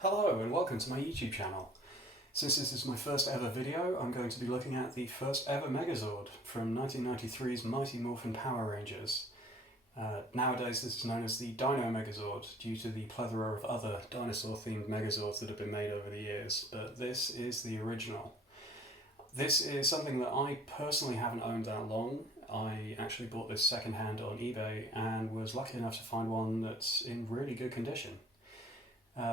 Hello and welcome to my YouTube channel. Since this is my first ever video, I'm going to be looking at the first ever Megazord from 1993's Mighty Morphin Power Rangers. Nowadays this is known as the Dino Megazord due to the plethora of other dinosaur-themed Megazords that have been made over the years, but this is the original. This is something that I personally haven't owned that long. I actually bought this second-hand on eBay and was lucky enough to find one that's in really good condition.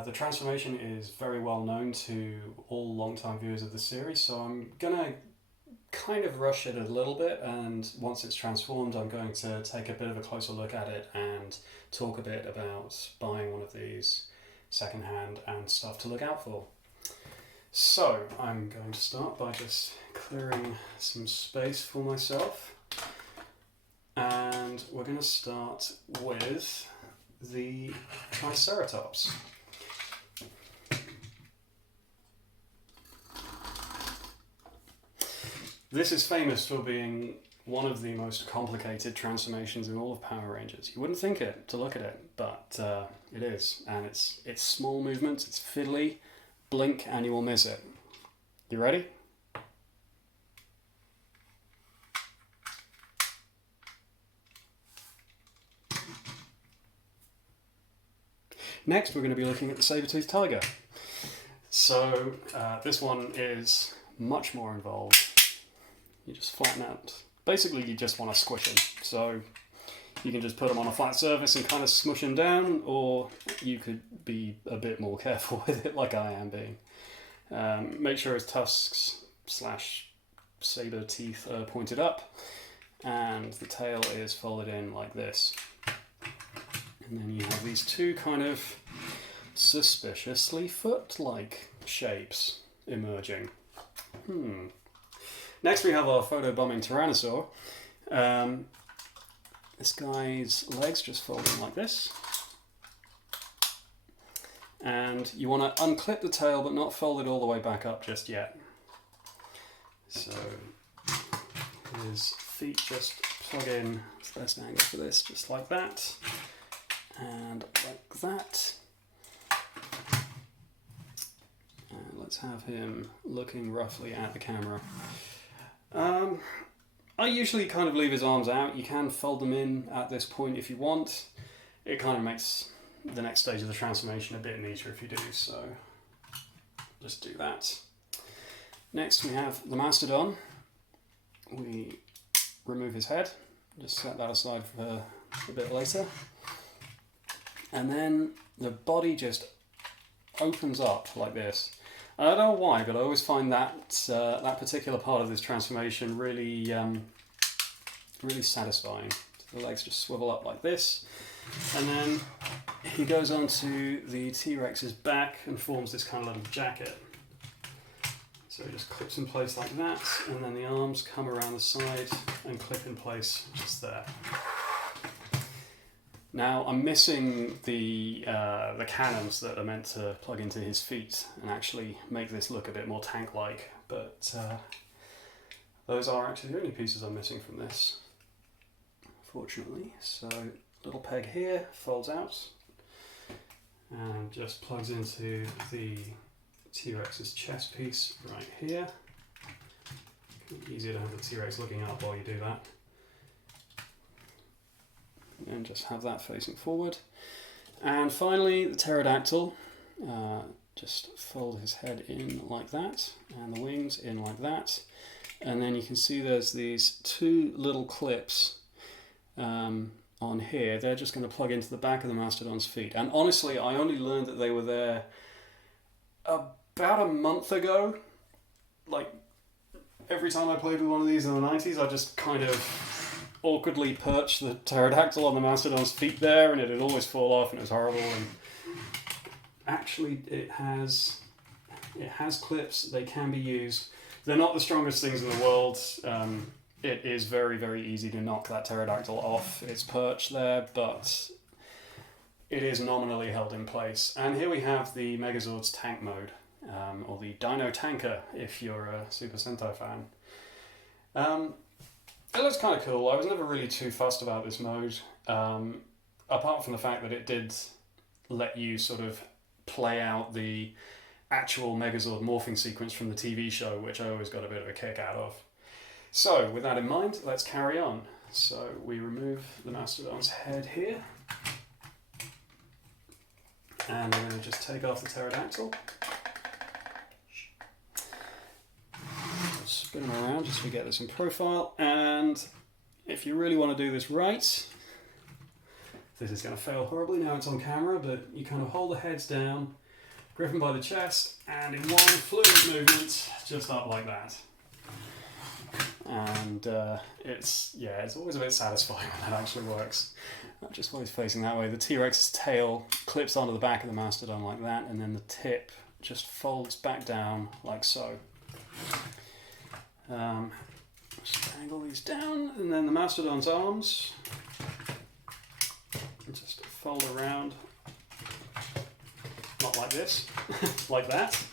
The transformation is very well known to all long-time viewers of the series, so I'm gonna kind of rush it a little bit, and once it's transformed I'm going to take a bit of a closer look at it and talk a bit about buying one of these second-hand and stuff to look out for. So I'm going to start by just clearing some space for myself, and we're going to start with the Triceratops. This is famous for being one of the most complicated transformations in all of Power Rangers. You wouldn't think it to look at it, but it is. And it's small movements, it's fiddly, blink and you will miss it. You ready? Next we're going to be looking at the saber-toothed tiger. So this one is much more involved. You just flatten out. Basically, you just want to squish them. So you can just put them on a flat surface and kind of smush them down, or you could be a bit more careful with it, like I am being. Make sure his tusks / saber teeth are pointed up, and the tail is folded in like this. And then you have these two kind of suspiciously foot-like shapes emerging. Next we have our photo-bombing Tyrannosaur. This guy's legs just fold in like this. And you want to unclip the tail but not fold it all the way back up just yet. So his feet just plug in, it's the best angle for this, just like that. And like that. And let's have him looking roughly at the camera. I usually kind of leave his arms out. You can fold them in at this point if you want. It kind of makes the next stage of the transformation a bit neater if you do, so just do that. Next we have the Mastodon. We remove his head, just set that aside for a bit later. And then the body just opens up like this. I don't know why, but I always find that that particular part of this transformation really, really satisfying. The legs just swivel up like this, and then he goes onto the T-Rex's back and forms this kind of little jacket. So he just clips in place like that, and then the arms come around the side and clip in place just there. Now I'm missing the cannons that are meant to plug into his feet and actually make this look a bit more tank-like, but those are actually the only pieces I'm missing from this, fortunately. So little peg here folds out and just plugs into the T-Rex's chest piece right here. Easier to have the T-Rex looking up while you do that. And just have that facing forward. And finally the pterodactyl, just fold his head in like that and the wings in like that, and then you can see there's these two little clips on here. They're just going to plug into the back of the Mastodon's feet, and honestly I only learned that they were there about a month ago. Like every time I played with one of these in the 90s I just kind of awkwardly perch the pterodactyl on the Mastodon's feet there, and it'd always fall off and it was horrible. And actually it has clips, they can be used. They're not the strongest things in the world. It is very, very easy to knock that pterodactyl off its perch there, but it is nominally held in place. And here we have the Megazord's tank mode, or the Dino Tanker if you're a Super Sentai fan. It looks kind of cool. I was never really too fussed about this mode, apart from the fact that it did let you sort of play out the actual Megazord morphing sequence from the TV show, which I always got a bit of a kick out of. So with that in mind, let's carry on. So we remove the Mastodon's head here, and we're going to just take off the pterodactyl. Spin them around just to get this in profile, and if you really want to do this right, this is going to fail horribly, now it's on camera, but you kind of hold the heads down, grip them by the chest, and in one fluid movement, just up like that. And it's always a bit satisfying when that actually works. Just while he's facing that way, the T-Rex's tail clips onto the back of the Mastodon like that, and then the tip just folds back down like so. Just angle these down, and then the Mastodon's arms just fold around, not like this, like that.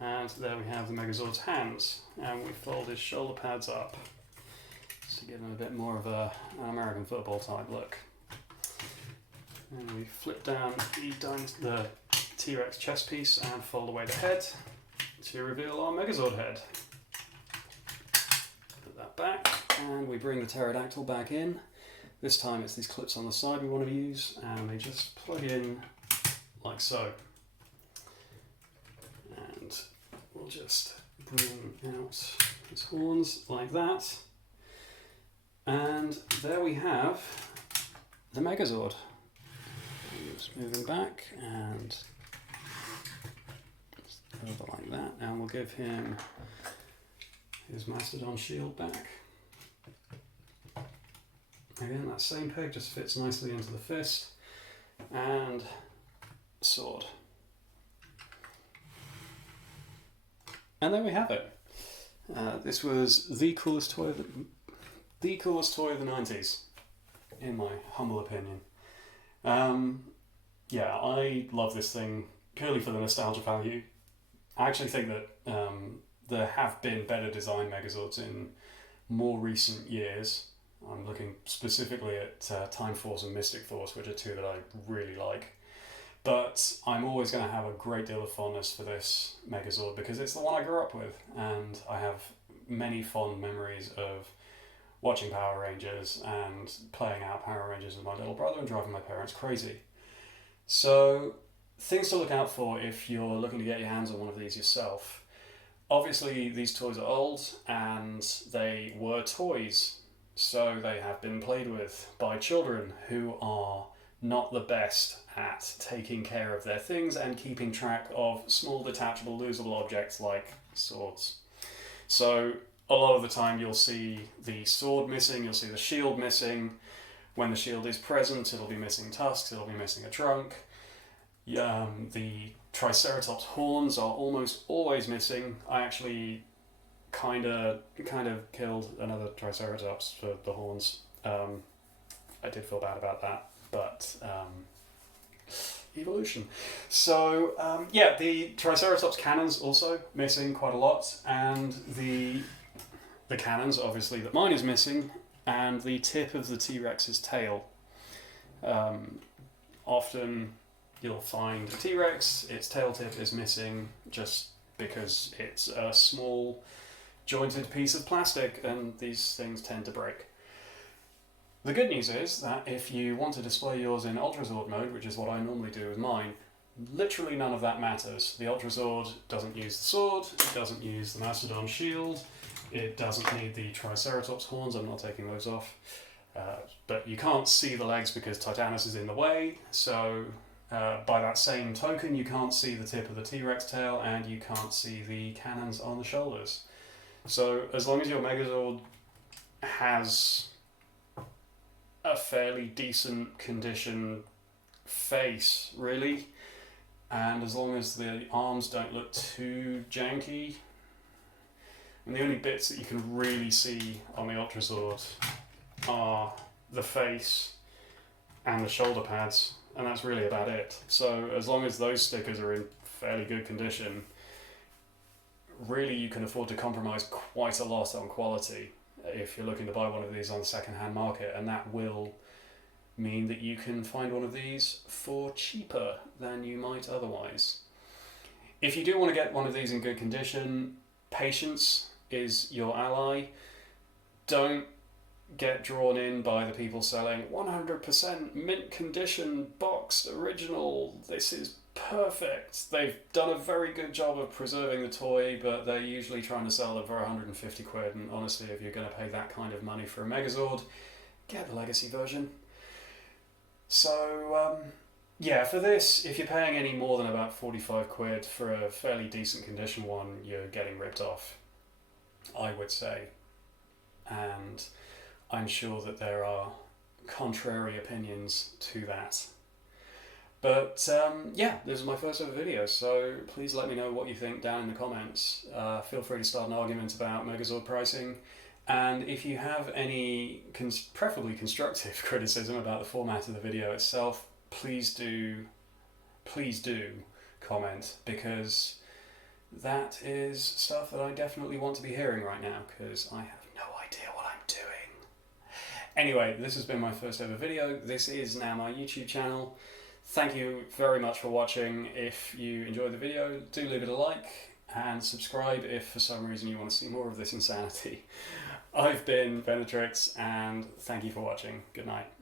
And there we have the Megazord's hands, and we fold his shoulder pads up to give him a bit more of an American football type look. And we flip down the T-Rex chest piece and fold away the head to reveal our Megazord head. Put that back, and we bring the pterodactyl back in. This time it's these clips on the side we want to use, and they just plug in like so. And we'll just bring out his horns like that. And there we have the Megazord. Just moving back and over like that, and we'll give him his Mastodon shield back. Again, that same peg just fits nicely into the fist, and sword. And there we have it. This was the coolest toy of the 90s, in my humble opinion. Yeah, I love this thing purely for the nostalgia value. I actually think that there have been better designed Megazords in more recent years. I'm looking specifically at Time Force and Mystic Force, which are two that I really like. But I'm always going to have a great deal of fondness for this Megazord because it's the one I grew up with, and I have many fond memories of watching Power Rangers and playing out Power Rangers with my little brother and driving my parents crazy. So, things to look out for if you're looking to get your hands on one of these yourself. Obviously, these toys are old and they were toys, so they have been played with by children who are not the best at taking care of their things and keeping track of small detachable losable objects like swords. So a lot of the time you'll see the sword missing, you'll see the shield missing. When the shield is present, it'll be missing tusks, it'll be missing a trunk. The Triceratops horns are almost always missing. I actually kind of killed another Triceratops for the horns. I did feel bad about that, but evolution. So yeah, the Triceratops cannons also missing quite a lot, and the cannons obviously that mine is missing, and the tip of the T-Rex's tail. Often you'll find a T-Rex, its tail tip is missing just because it's a small jointed piece of plastic and these things tend to break. The good news is that if you want to display yours in Ultrazord mode, which is what I normally do with mine, literally none of that matters. The Ultrazord doesn't use the sword, it doesn't use the Mastodon shield, it doesn't need the Triceratops horns, I'm not taking those off. But you can't see the legs because Titanus is in the way, so by that same token you can't see the tip of the T-Rex tail and you can't see the cannons on the shoulders. So as long as your Megazord has a fairly decent condition face, really, and as long as the arms don't look too janky, and the only bits that you can really see on the Ultrazord are the face and the shoulder pads, and that's really about it. So as long as those stickers are in fairly good condition, really you can afford to compromise quite a lot on quality if you're looking to buy one of these on the second-hand market, and that will mean that you can find one of these for cheaper than you might otherwise. If you do want to get one of these in good condition, patience is your ally. Don't get drawn in by the people selling 100% mint condition, boxed, original, this is perfect. They've done a very good job of preserving the toy, but they're usually trying to sell them for 150 quid, and honestly, if you're going to pay that kind of money for a Megazord, get the legacy version. So, yeah, for this, if you're paying any more than about 45 quid for a fairly decent condition one, you're getting ripped off, I would say. And I'm sure that there are contrary opinions to that. But yeah, this is my first ever video, so please let me know what you think down in the comments. Feel free to start an argument about Megazord pricing. And if you have any preferably constructive criticism about the format of the video itself, please do comment, because that is stuff that I definitely want to be hearing right now, because I have no idea what I'm doing. Anyway, this has been my first ever video. This is now my YouTube channel. Thank you very much for watching. If you enjoyed the video, do leave it a like and subscribe if for some reason you want to see more of this insanity. I've been Venatrix, and thank you for watching. Good night.